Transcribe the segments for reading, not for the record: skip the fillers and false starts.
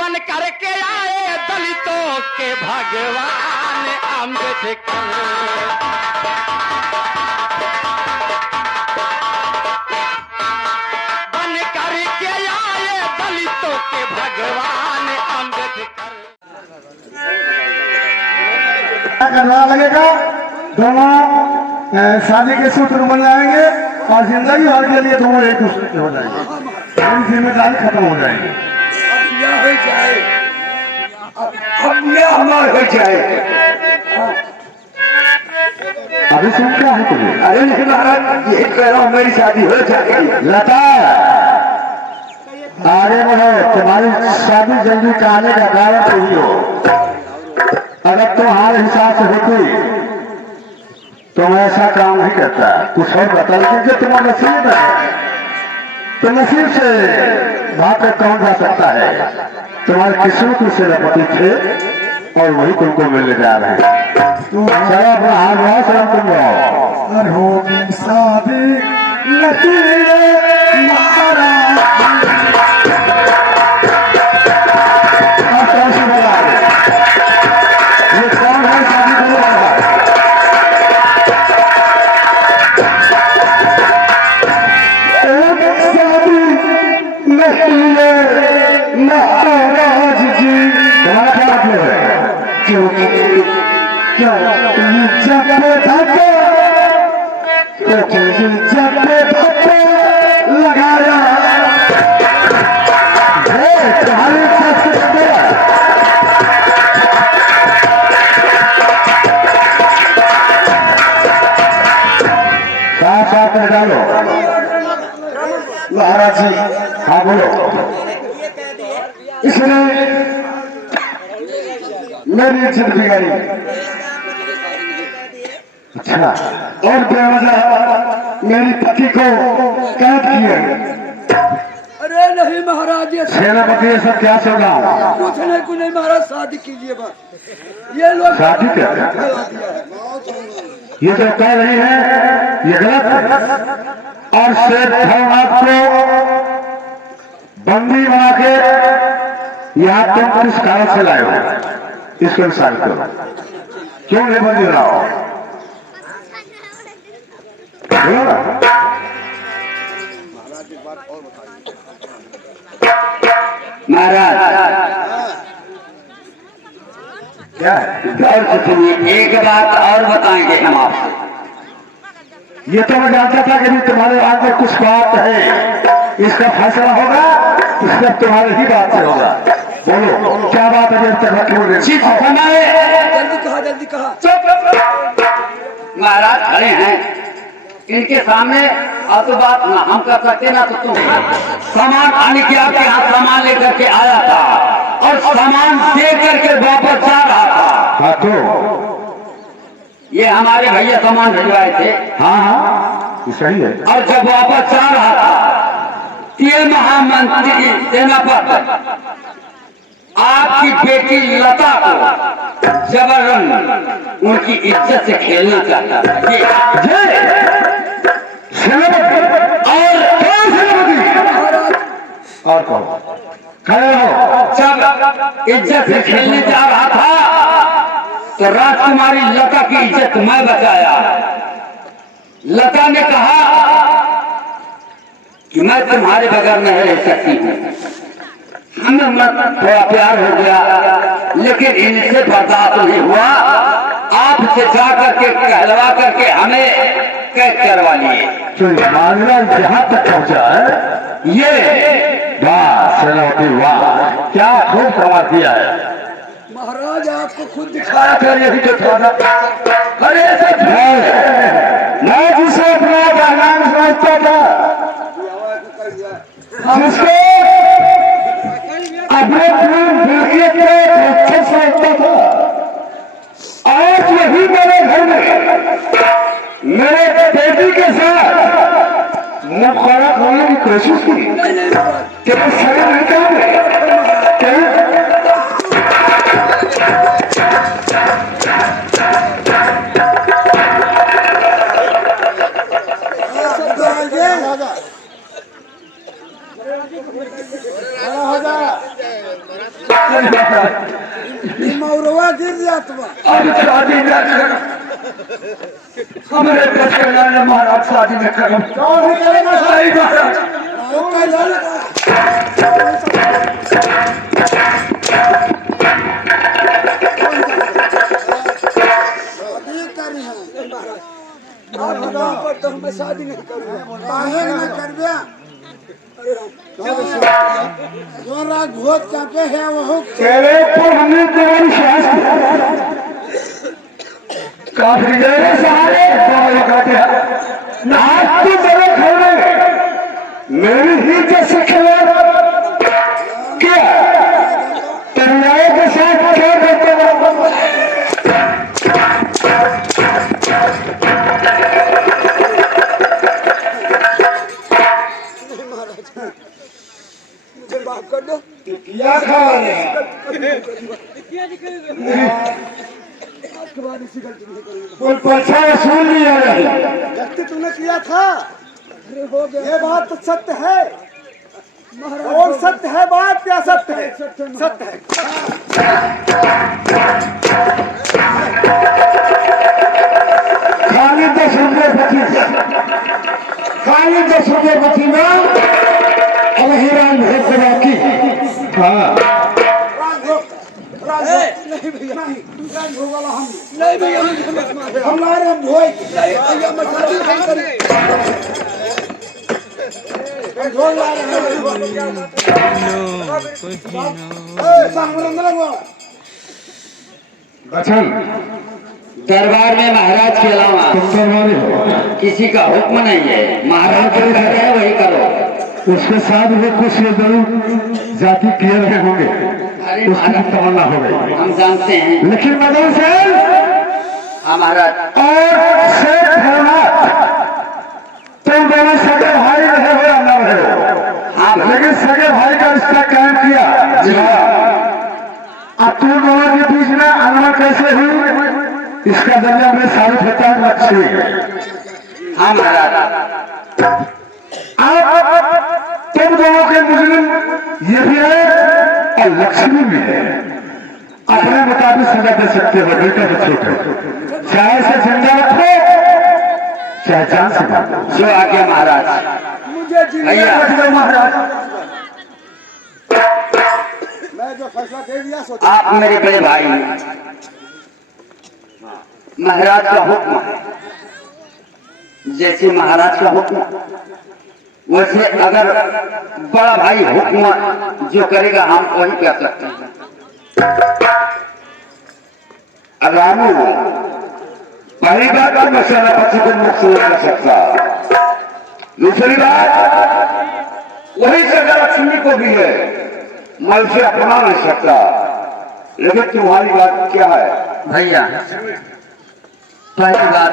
बन करके आए दलितों के भगवान अम्बेडकर। बन करके आए दलितों के भगवान अम्बेडकर। करना लगेगा, दोनों शादी के सूत्र बन जाएंगे और जिंदगी भर के लिए दोनों एक दूसरे के हो जाएंगे, जिम्मेदारी खत्म हो जाएगी। अब यह हो जाए, अब यह हमारा हो जाए। अभी सुन क्या है तुम्हें? अरे नहीं महाराज, यही कह रहा हूँ मेरी शादी हो जाएगी। लता आगे बढ़ो, तुम्हारी शादी जल्दी कराने का कारण सही हो। अगर तुम्हारे हिसाब से होती तुम ऐसा काम नहीं करता, कुछ और बता दीजिए। तुम्हारा नसीब है, तो नसीब से भाग कर कौन जा सकता है? तुम्हारे किस्मत में सेनापति थे और वही तुमको मिलने जा रहे हैं। चलो अपना हाथ बढ़ाओ, शर्म तुम जाओ। होगी शादी महाराज जी, तुम्हारा क्या मतलब है? क्योंकि जब धक्के लगाया तुम्हारी साफ कर डालो। महाराज जी, हाँ बोलो। इसने मेरी इज्जत बिगाड़ी। अच्छा, और बेवजह मेरी पति को कैद किया। अरे नहीं महाराज, ये सेनापति ये सब क्या चल रहा? कुछ नहीं महाराज, शादी कीजिए बस। ये लोग शादी क्या? ये जो कह रही है ये गलत है। और शेर आपको बंदी बना के यहाँ तुम किस कारण से लाए हो? इसको इंसान करो, क्यों नहीं बंदी बनाओ? महाराज क्या है? और कुछ नहीं, एक बात और बताएंगे हम आपसे। ये तो मैं जानता था कि तुम्हारे हाथ में कुछ बात है, इसका फैसला होगा सिर्फ तुम्हारे ही बात से होगा। बोलो क्या बात है? जल्दी कहा। महाराज खड़े हैं, इनके सामने और तो बात ना हम कर सकते ना तो तुम। सामान आने के आपके यहाँ सामान लेकर के आया था और सामान दे करके वापस जा रहा था। हाँ तो ये हमारे भैया सामान भिजवाए थे। हाँ सही है। और जब वापस जा रहा था, ये महामंत्री सेनापति आपकी बेटी लता को जबरन उनकी इज्जत से खेलना चाहता था। और कहो खड़े हो। जब इज्जत से खेलने जा रहा था तो राजकुमारी लता की इज्जत मैं बचाया। लता ने कहा कि मैं तुम्हारे बगैर नहीं रह सकती हूँ। हमें थोड़ा प्यार हो गया, लेकिन इनसे बर्दाश्त नहीं हुआ। आपसे जा करके कहलवा करके हमें कैद करवा लिए। तो मामला यहाँ तक पहुँचा है। ये वाह सेनापति वाह, क्या खूब कमा दिया है। महाराज आपको खुद दिखाया था, यही तो था। अरे मैं जिसे अपना नाम समझता था, जिसको अपने मिल्कियत के अच्छे समझता था, आज यही मेरे घर में मेरे बेटी के साथ मुखरा खोलने की कोशिश की। क्या शर्म नहीं क्या? राजा मौरवा गिर जात बा। अब शादी न कर हमारे बचपना में महाराज शादी न करो कौन करेगा सही महाराज तो मैं शादी नहीं करूँगा। जो राग भोज चापे है वो तेरे पर हमने तुम्हारी शास्त्र काफी मेरे सहारे दोनों कहते हैं नाच तो मेरे घर में मेरी ही जैसे खेले क्या तरुणाई के साथ क्या करते हो मुझे माफ कर दो। क्या खा रहे हैं कोई पैसा वसूल नहीं आ रही गलती तूने किया था। अरे हो गया। ये बात तो सत्य है महाराज। और सत्य है बात क्या सत्य है? सत्य है। खाली 10 रुपये बची खाली 10 रुपये बची ना अब हिरान है खुदा की हाँ नहीं भैया नहीं वाला हम नहीं भैया हम ला रहे हम भोई भैया मैं शादी नहीं करें हम ढोल ला रहे हैं बचन दरबार में महाराज के अलावा दरबारी हो किसी का हुक्म नहीं है। महाराज जो कह रहे हैं वही करो। उसके साथ भी कुछ दल जाति किए रहे होंगे अरे उसकी महाराज तमन्ना हो गई हम जानते हैं। लेकिन मदन से हाँ महाराज और शेख भरनाथ तुम दोनों सगे भाई रहे हो या न रहे हो हाँ लेकिन सगे भाई का रिश्ता कायम किया जी। अब तुम दोनों के बीच में अनबन कैसे हुई इसका जरिया में साबित होता है लक्ष्मी हाँ महाराज अब तुम दोनों के मुस्लिम ये भी है और लक्ष्मी भी है अपने मुताबिक सजा दे सकते हो बेटा तो छोटे चाहे से जिंदा रखो चाहे जान से मारो जो आगे महाराज मुझे भैया महाराज मैं जो फैसला दे दिया सो आप मेरे बड़े भाई हैं। महाराज का हुक्म है जैसे महाराज का हुक्म वैसे अगर बड़ा भाई हुक्म जो करेगा हम वही कर सकते हैं। रामू पहली बात तो मैं सेनापति को मुक्त नहीं कर सकता दूसरी बात वही सजा लक्ष्मी को भी है मैं उसे अपना नहीं सकता लेकिन तुम्हारी बात क्या है भैया पहली बात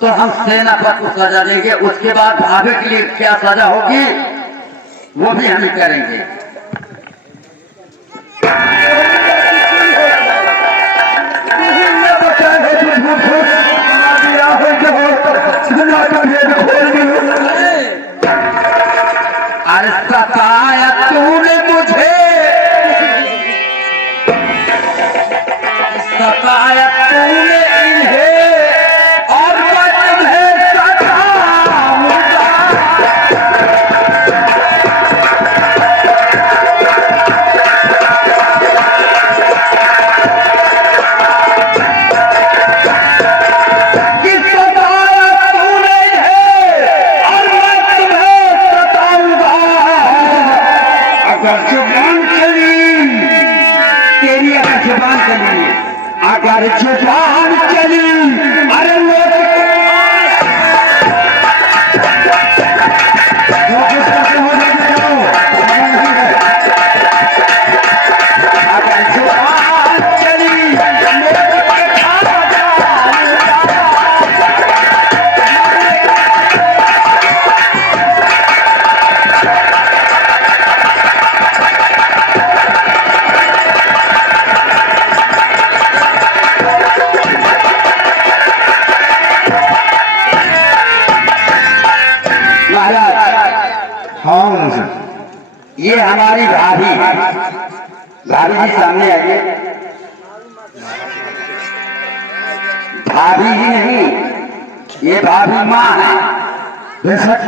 तो हम सेनापति को सजा देंगे उसके बाद भाभी के लिए क्या सजा होगी वो भी हम करेंगे। अरे सताया तूने मुझे सताया तूने इन्हें और मैं तुम्हें सताऊंगा। कि सताया तूने इन्हें और मैं तुम्हें सताऊंगा। अगर जुबान चली तेरी अगर जुबान चली अगर जुबान चली अरे लोग जो कुछ करते हो जाते हो अगर जुबान चली ये हमारी भाभी, भाभी जी सामने आइए। भाभी ही नहीं, ये भाभी माँ है। बेशक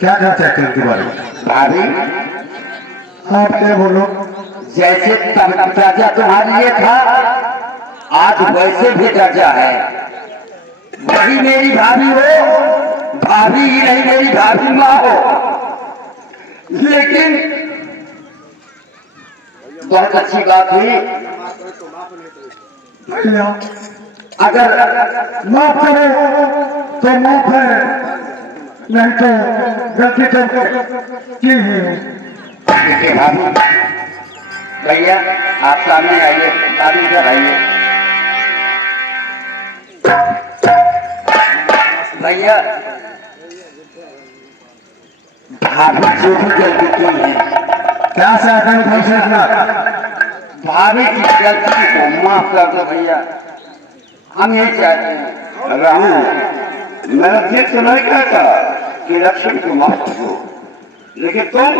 क्या कहते हैं इनके बारे में? भाभी आप क्या बोलो? जैसे दर्जा तुम्हारे लिए था, आज वैसे भी दर्जा है। वही मेरी भाभी हो, भाभी ही नहीं मेरी भाभी माँ हो। लेकिन बहुत अच्छी बात हुई, भैया अगर माफ करो तो माफ है, नहीं तो गलती तो की है। देखिए भाभी, भैया आप सामने आइए, भाभी इधर आइए। भैया भाभी जो भी गलती की है, क्या चाहते हैं भाई साहब? भाभी की गलती को माफ कर दो भैया, हम यही चाहते हैं। रामू, मेरा दिल तो नहीं कहता कि लक्ष्मी को माफ कर दो, लेकिन तुम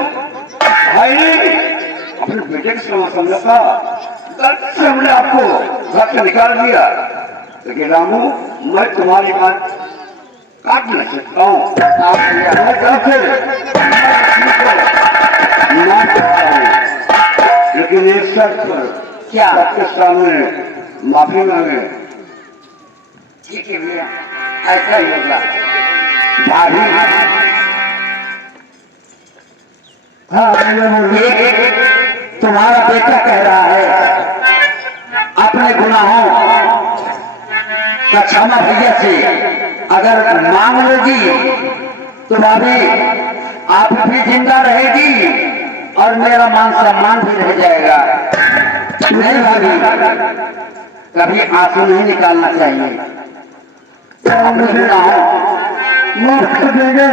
भाई ने अपने बेटे की समझा था, गलती से हमने आपको घर से निकाल दिया। लेकिन रामू, मैं तुम्हारी बात काट नहीं सकता हूँ। आप भैया मैं गलती माफ करता हूँ, लेकिन एक शर्त पर क्या? सबके सामने माफी मांगे। ठीक है भैया, ऐसा ही होगा। भाभी हाँ भैया बोलो। तुम्हारा बेटा कह रहा है अपने गुनाहों का क्षमा भैया से अगर मांग लोगी तो भाभी आप भी जिंदा रहेगी और मेरा मान सम्मान भी रह जाएगा। नहीं भाभी, कभी आंसू नहीं निकालना चाहिए। अपने गुनाहों माफ कर देंगे।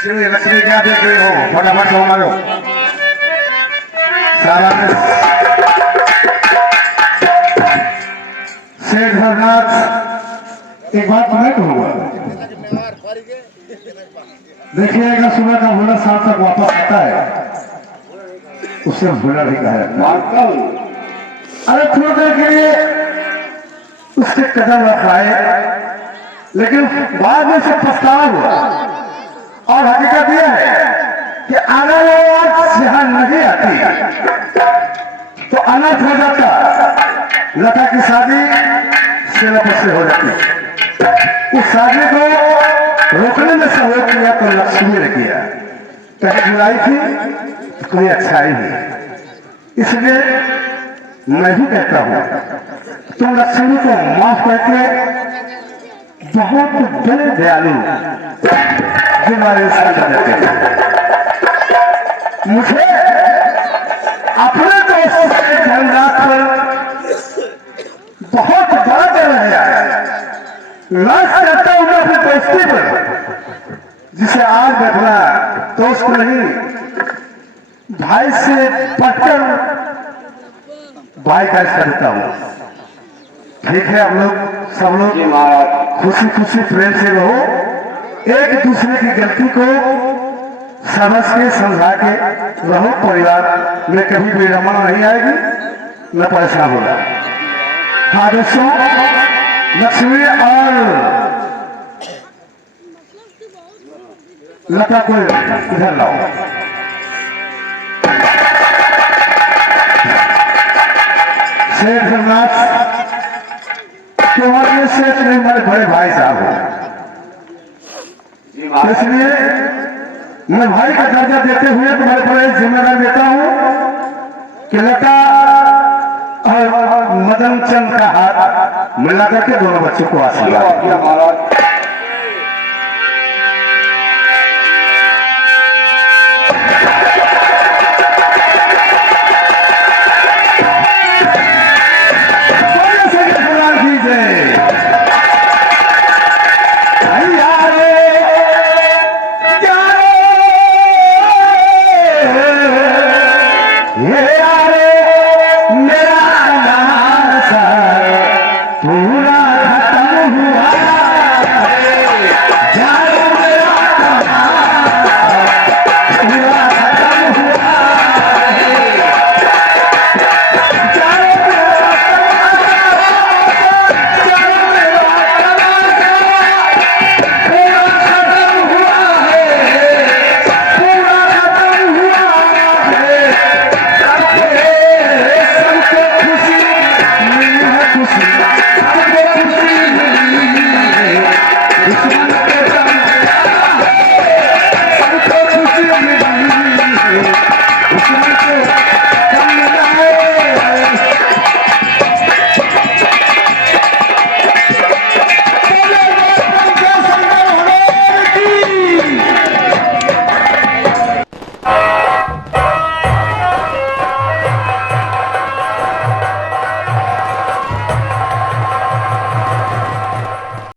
श्री लक्ष्मी क्या देख रही हो? फटाफट से मारो शेठ भरनाथ, एक बात मैं कहूँगा, देखिए अगर सुबह का भोला शाम तक वापस आता है उससे भोला भी कहा जाता है। मानता हूँ, अरे थोड़ी देर के लिए उसके कदम रखाए, लेकिन बाद में से पछतावा हुआ। और हकीकत यह है कि आने वाला जहां नहीं आती तो अनाथ हो जाता। लता की शादी सिलेबस से हो जाती। उस शादी को रोकने में सहयोग किया तो लक्ष्मी ने किया। कहीं बुराई थी कोई अच्छाई नहीं। इसलिए मैं भी कहता हूं तुम लक्ष्मी को माफ करके बहुत बड़े दयालु हमारे साथ देते हैं। मुझे अपने दोस्तों से धनराज पर बहुत बड़ा गर्व है। लाश करता हूं मैं अपनी दोस्ती पर, जिसे आज देखना दोस्त नहीं भाई से पटकर भाई का करता हूं। ठीक है, हम लोग सब लोग जी महाराज। खुशी खुशी प्रेम से रहो। एक दूसरे की गलती को समझ के समझा के रहो। परिवार में कभी भी रमण नहीं आएगी न परेशान होगा। हाँ दोस्तों, लक्ष्मी और लता को इधर लाओ। शेठ भरनाथ तुम्हारे शेठ नहीं, मेरे बड़े भाई साहब हो, इसलिए मैं भाई का दर्जा देते हुए तुम्हारे पर जिम्मेदारी देता हूं कि लता और मदन चंद का हाथ मिला करके दोनों बच्चों को आशीर्वाद महाराज